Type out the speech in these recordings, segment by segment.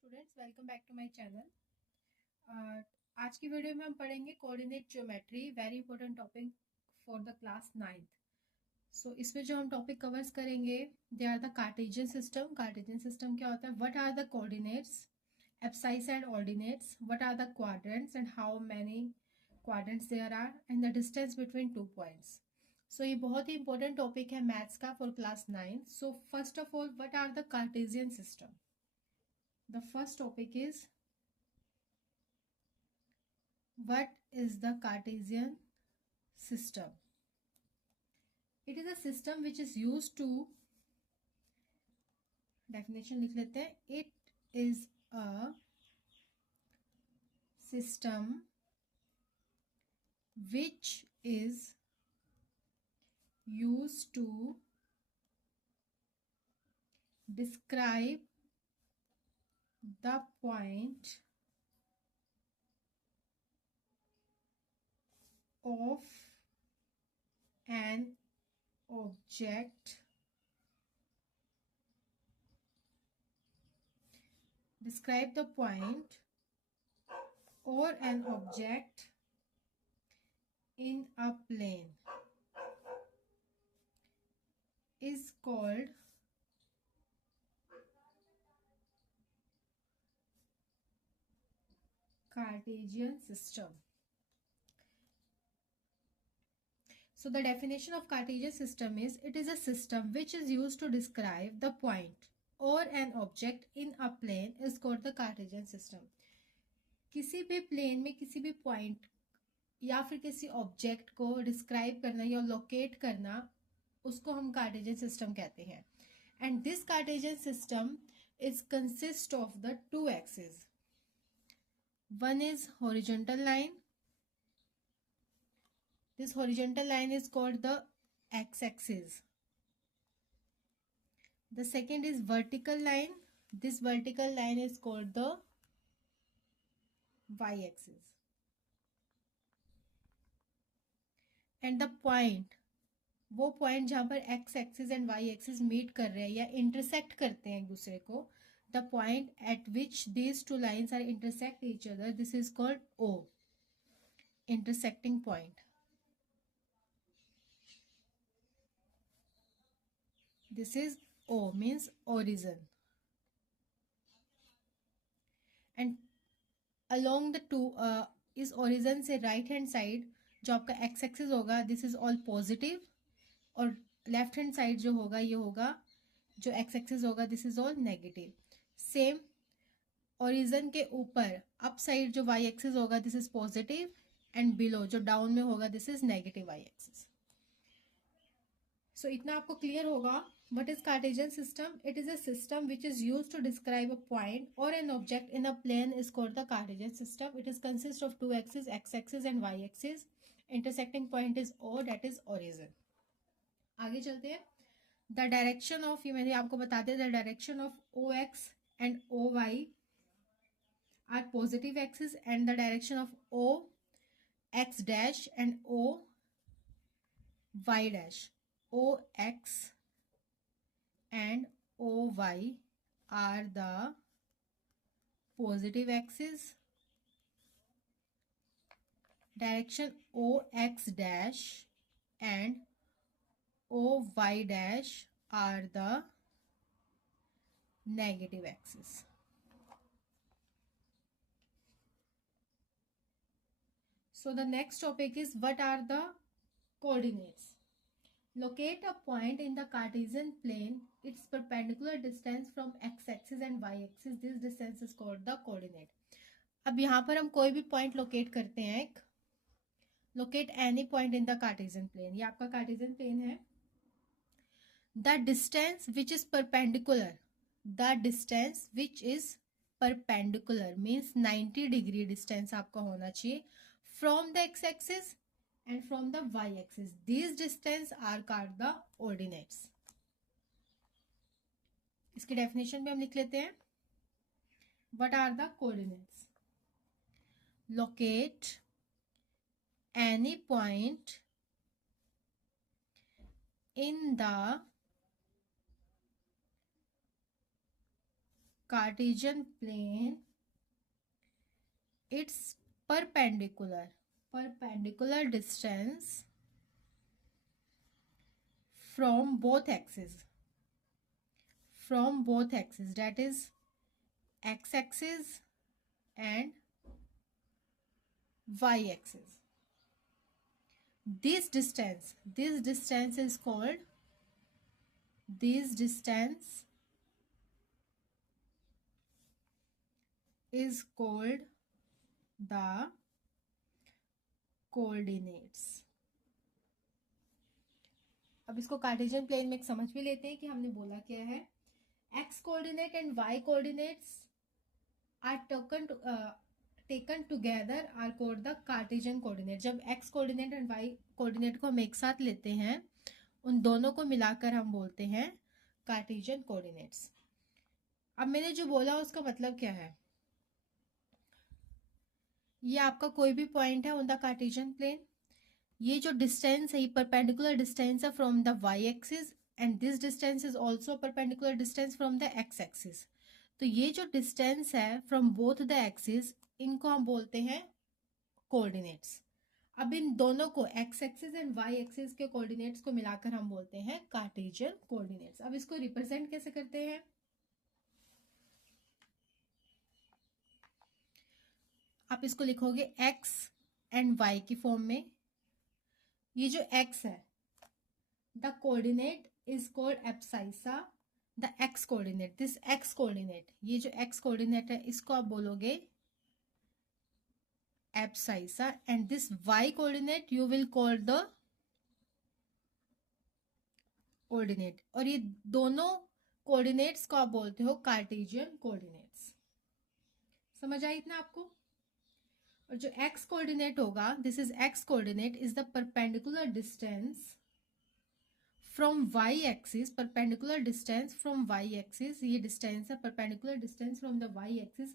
Students, welcome back to my channel. आज की video में हम पढ़ेंगे coordinate geometry, very important topic for the class 9th। So इसमें जो हम टॉपिक कवर्स करेंगे, they are the Cartesian system. Cartesian system क्या होता है? What are the coordinates, abscissa and ordinates, what are the quadrants and how many quadrants there are, and the distance between two points. So ये बहुत ही important topic है maths का for class 9। So first of all, what are the Cartesian system? The first topic is what is the Cartesian system? It is a system which is used to, definition लिख लेते हैं, it is a system which is used to describe the point of an object, describe the point or an object in a plane is called Cartesian system. So the definition of Cartesian system is, it is a system which is used to describe the point or an object in a plane is called the Cartesian system. किसी भी plane में किसी भी point या फिर किसी object को describe करना या लोकेट करना, उसको हम कार्टेशियन सिस्टम कहते हैं. And this Cartesian system is consist of the two axis. One is horizontal line. This horizontal line is called the x-axis. The second is vertical line. This vertical line is called the y-axis. And the point, वो point जहां पर X axis and Y axis meet कर रहे हैं या intersect करते हैं एक दूसरे को, the point at which these two lines are intersect each other, this is called O, intersecting point. This is O, means origin. And along the two, इस origin से right hand side जो आपका x axis होगा, this is all positive, और left hand side जो होगा, ये होगा जो x axis होगा, this is all negative. Same origin के ऊपर अप साइड जो y एक्सिस होगा, this is positive, and below जो डाउन में होगा, this is negative y axis. So इतना आपको क्लियर होगा. What is Cartesian system? It is a system which is used to describe a point or an object in a plane is called the Cartesian system. It is consist of two axis, x axis and y axis. Intersecting point is O, that is origin. आगे चलते हैं. The direction of, ये मैंने आपको बता दिया, the direction of OX and OY are positive axis, and the direction of O x dash and O y dash, O x and O y are the positive axis. Direction O x dash and O y dash are the negative axis. So the next topic is, what are the coordinates? Locate a point in the Cartesian plane. Its perpendicular distance from x-axis and y-axis. This distance is called the coordinate. अब यहाँ पर हम कोई भी point locate करते हैं. एक locate any point in the Cartesian plane. ये आपका कार्टेशियन प्लेन है. The distance which is perpendicular, the distance which is perpendicular means 90 degree distance आपका होना चाहिए from the x-axis and from the y-axis. These distance are called the ordinates. इसकी definition भी हम लिख लेते हैं. What are the coordinates? Locate any point in the Cartesian plane, its perpendicular distance from both axes, that is x-axis and y-axis. This distance is called, the coordinates. अब इसको Cartesian plane में समझ भी लेते हैं कि हमने बोला क्या है. X coordinate and y coordinates are taken together are called the Cartesian coordinate. जब x coordinate and y coordinate को हम एक साथ लेते हैं, उन दोनों को मिलाकर हम बोलते हैं कार्टेशियन कोऑर्डिनेट्स. अब मैंने जो बोला उसका मतलब क्या है. ये आपका कोई भी पॉइंट है ऑन द कार्टेशियन प्लेन. ये जो डिस्टेंस है, परपेंडिकुलर डिस्टेंस है from the Y axis, and this distance is also perpendicular distance from the X axis. तो ये जो डिस्टेंस है फ्रॉम बोथ द एक्सिस, इनको हम बोलते हैं कोऑर्डिनेट्स. अब इन दोनों को, X axis and Y axis के कोऑर्डिनेट्स को मिलाकर हम बोलते हैं कार्टेशियन कोऑर्डिनेट्स. अब इसको रिप्रेजेंट कैसे करते हैं. आप इसको लिखोगे x एंड y की फॉर्म में. ये जो x है, the coordinate is called abscissa. The x coordinate, this x coordinate, ये जो x कोऑर्डिनेट है इसको आप बोलोगे abscissa. And this y coordinate you will call the coordinate. और ये दोनों कोऑर्डिनेट्स को आप बोलते हो कार्टेशियन कोऑर्डिनेट्स. समझ आई इतना आपको. और जो x कोऑर्डिनेट होगा, this is x coordinate is the perpendicular distance from y axis. Perpendicular distance from y axis, ये डिस्टेंस है perpendicular distance from the y axis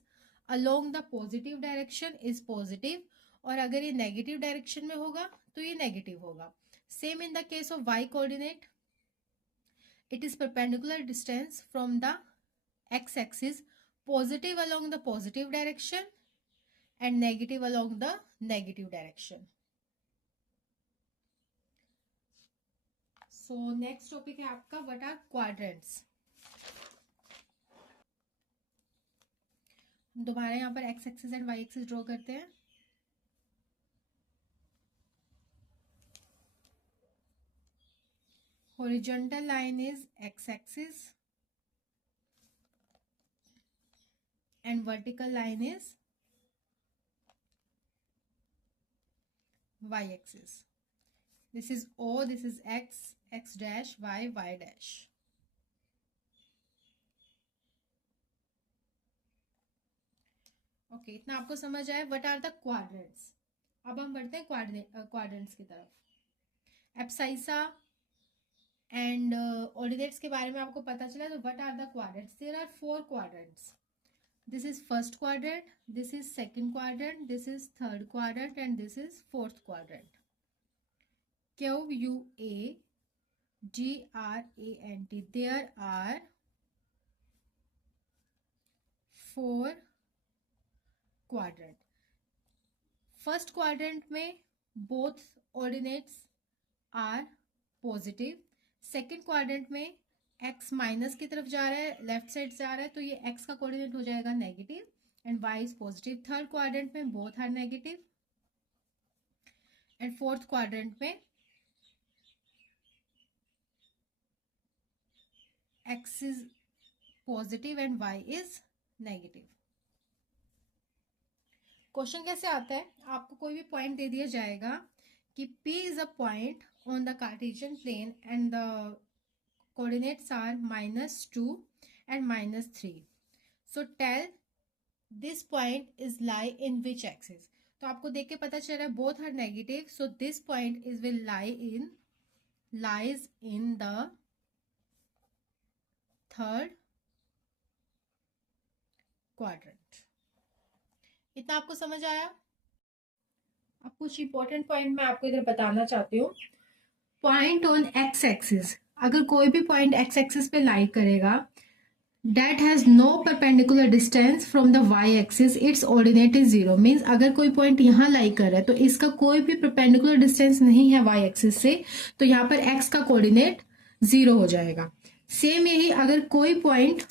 along the positive direction is positive. और अगर ये negative direction में होगा तो ये negative होगा. Same in the case of y coordinate, it is perpendicular distance from the x axis positive along the positive direction and negative along the negative direction. So next topic है आपका what are quadrants. दोबारा यहाँ पर x axis and y axis draw करते हैं. Horizontal line is x axis and vertical line is y axis. This is O, this is x, x dash, y, y dash. Okay, इतना आपको समझ आया. What are the quadrants. अब हम बढ़ते हैं क्वाड्रेंट्स की तरफ. एब्साइसा एंड ऑर्डिनेट्स के बारे में आपको पता चला. तो what are the quadrants. There are 4 quadrants. This is first quadrant, this is second quadrant, this is third quadrant, and this is fourth quadrant. QUADRANT. There are 4 quadrant. First quadrant में both ordinates are positive. Second quadrant में x minus की तरफ जा रहा है, left side से आ रहा है, तो ये x का कोऑर्डिनेट हो जाएगा negative and y is positive. Third quadrant में both are negative. And fourth quadrant में x is positive and y is negative. Question कैसे आता है. आपको कोई भी पॉइंट दे दिया जाएगा कि P is a point on the Cartesian plane and the coordinates are -2 and -3. So tell this point is lie in which axis. तो आपको देख के पता चल रहा है both are negative. So this point is will lies in the third quadrant. इतना आपको समझ आया. अब कुछ इंपॉर्टेंट पॉइंट मैं आपको इधर बताना चाहती हूँ. Point on x axis. अगर कोई भी पॉइंट एक्स एक्सिस पे लाई करेगा, that has no perpendicular distance from the y axis, its ordinate is 0. Means अगर कोई पॉइंट यहाँ लाई कर रहा है तो इसका कोई भी perpendicular distance नहीं है y axis से, तो यहाँ पर x का कोऑर्डिनेट 0 हो जाएगा. सेम यही अगर कोई पॉइंट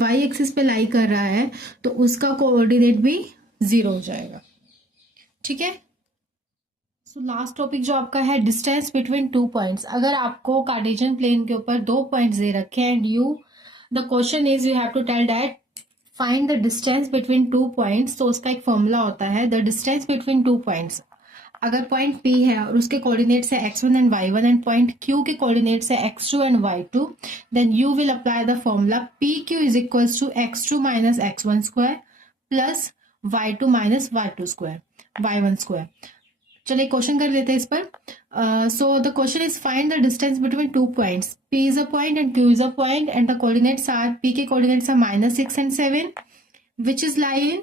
y एक्सिस पे लाई कर रहा है तो उसका कोऑर्डिनेट भी 0 हो जाएगा. ठीक है. सो लास्ट टॉपिक जो आपका है डिस्टेंस बिटवीन टू पॉइंट्स. अगर आपको कार्टेशियन प्लेन के ऊपर दो पॉइंट्स दे रखे हैं and the question is you have to tell that find the distance between two points. तो उसका एक फॉर्मूला होता है the distance between two points. अगर पॉइंट P है और उसके कोऑर्डिनेट्स है x1 and y1 and point Q के कोऑर्डिनेट्स है x2 and y2, then you will apply the formula PQ is equals to x2 minus x1 square plus y2 minus y2 square y1 square. चलिए question कर लेते हैं इस पर. So the question is find the distance between two points. P is a point and Q is a point and the coordinates are P के coordinates are -6 and 7 which is lie in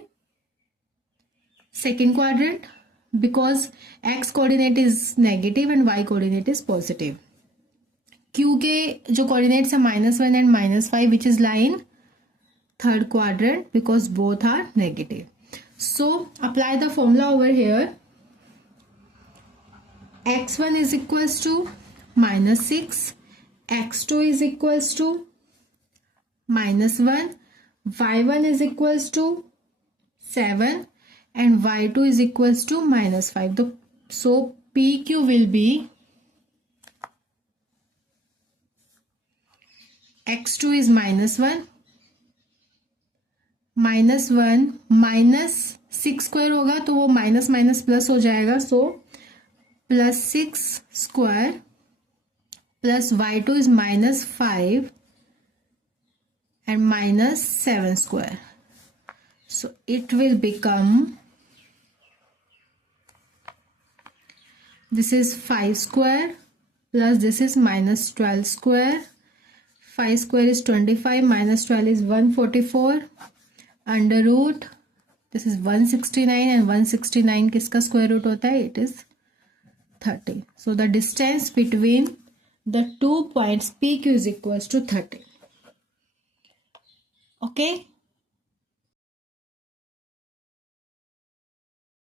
second quadrant because x coordinate is negative and y coordinate is positive. Q के जो coordinates are -1 and -5 which is lie in third quadrant because both are negative. So apply the formula over here. x1 is equals to -6, x2 is equals to -1, y1 is equals to 7 and y2 is equals to -5. So PQ will be x2 is -1, -6 square होगा तो वो minus minus plus हो जाएगा. सो +6 square plus y2 is -5 and -7 square. So it will become, this is 5 square plus this is -12 square. 5 square is 25 minus 12 is 144 under root, this is 169 and 169 किसका square root होता है? It is 30. So the distance between the two points PQ is equals to 30. Okay.